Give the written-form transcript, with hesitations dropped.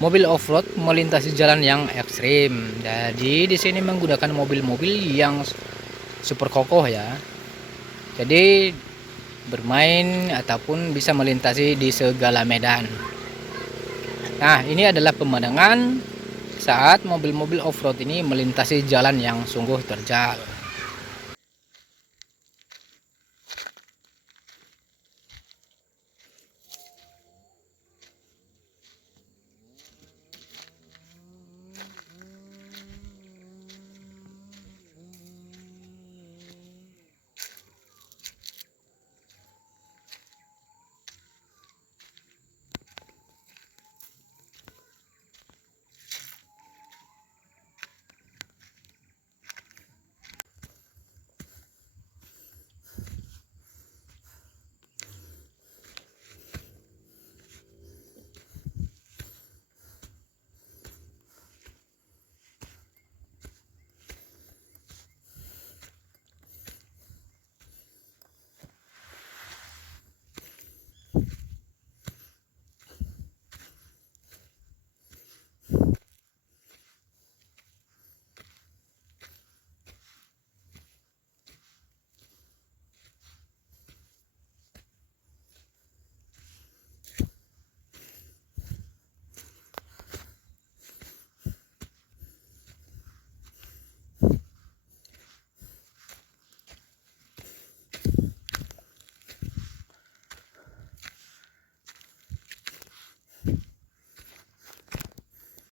mobil off-road melintasi jalan yang ekstrim. Jadi di sini menggunakan mobil-mobil yang super kokoh ya. Jadi bermain ataupun bisa melintasi di segala medan. Nah, ini adalah pemandangan saat mobil-mobil off-road ini melintasi jalan yang sungguh terjal.